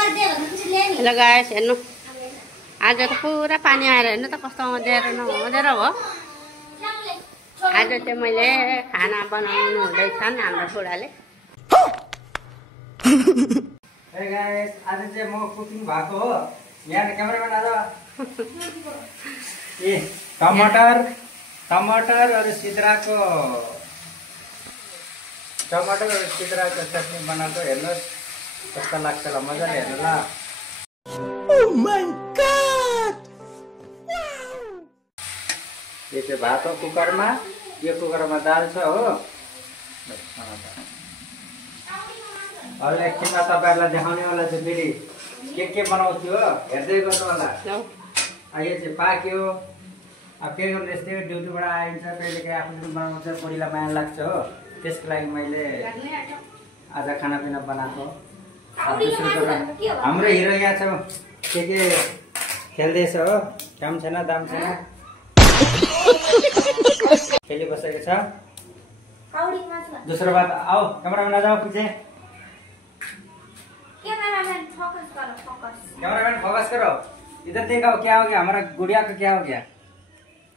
Hello guys, हेर्नु आज त पुरा पानी आएर हेर्नु त कस्तो अँध्यारो नअँध्यारो हो। आज चाहिँ मैले खाना बनाउनु हुँदैछन् हाम्रो बुढाले। हे गाइस, आज चाहिँ म कुकिङ भएको हो। यहाँ क्यामेराम्यान आज ए टमाटर और सिद्राको चटनी बनाएको। हेर्नुहोस् कस्तो लाग्छ ल, मजाले हेर्नु ल। Oh my god! यो चाहिँ भात हो कुकरमा, यो कुकरमा दाल छ हो। अरू एकछिनमा तपाईँहरूलाई देखाउने वाला चाहिँ फेरि के बनाउँछु हो, हेर्दै गर्नु होला। यो चाहिँ पाक्यो। अब के गर्नु, यस्तै ड्युटीबाट आइन्छ, कहिले काहीँ आफ्नो बनाउँछ, बुढीलाई माया लाग्छ हो। त्यसको लागि मैले आज खानापिना बनाएको। हाम्रो हिरो यहाँ छ, के खेल्दैछ हो, काम छैन दाम छैन, खेलिबसेको छ। दोस्रो बात, आओ कैमरामैन आ जाओ पीछे। कैमरामैन फोकस करो, इधर देखो क्या हो गया, हमारा गुड़िया का क्या हो गया।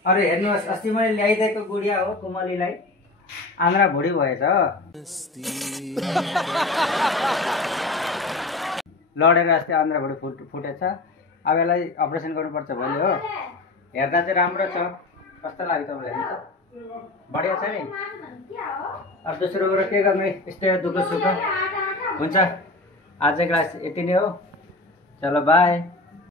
अरे हेर्नुहोस्, अस्ति मैले ल्याइदिएको गुड़िया हो कोमलीलाई, आन्द्रा भुडी भएछ। लडेर अस्ति आन्द्रा भुडी फुटेछ। अब यसलाई अपरेसन गर्नुपर्छ भोलि हो। हेर्दा चाहिँ राम्रो छ, कस्तो लाग्यो तपाईँलाई? बढिया छ नि। अब दोस्रो कुरो के गर्ने, यस्तै हो दुःख सुख हुन्छ। आजको क्लास यति नै हो। चलो बाय।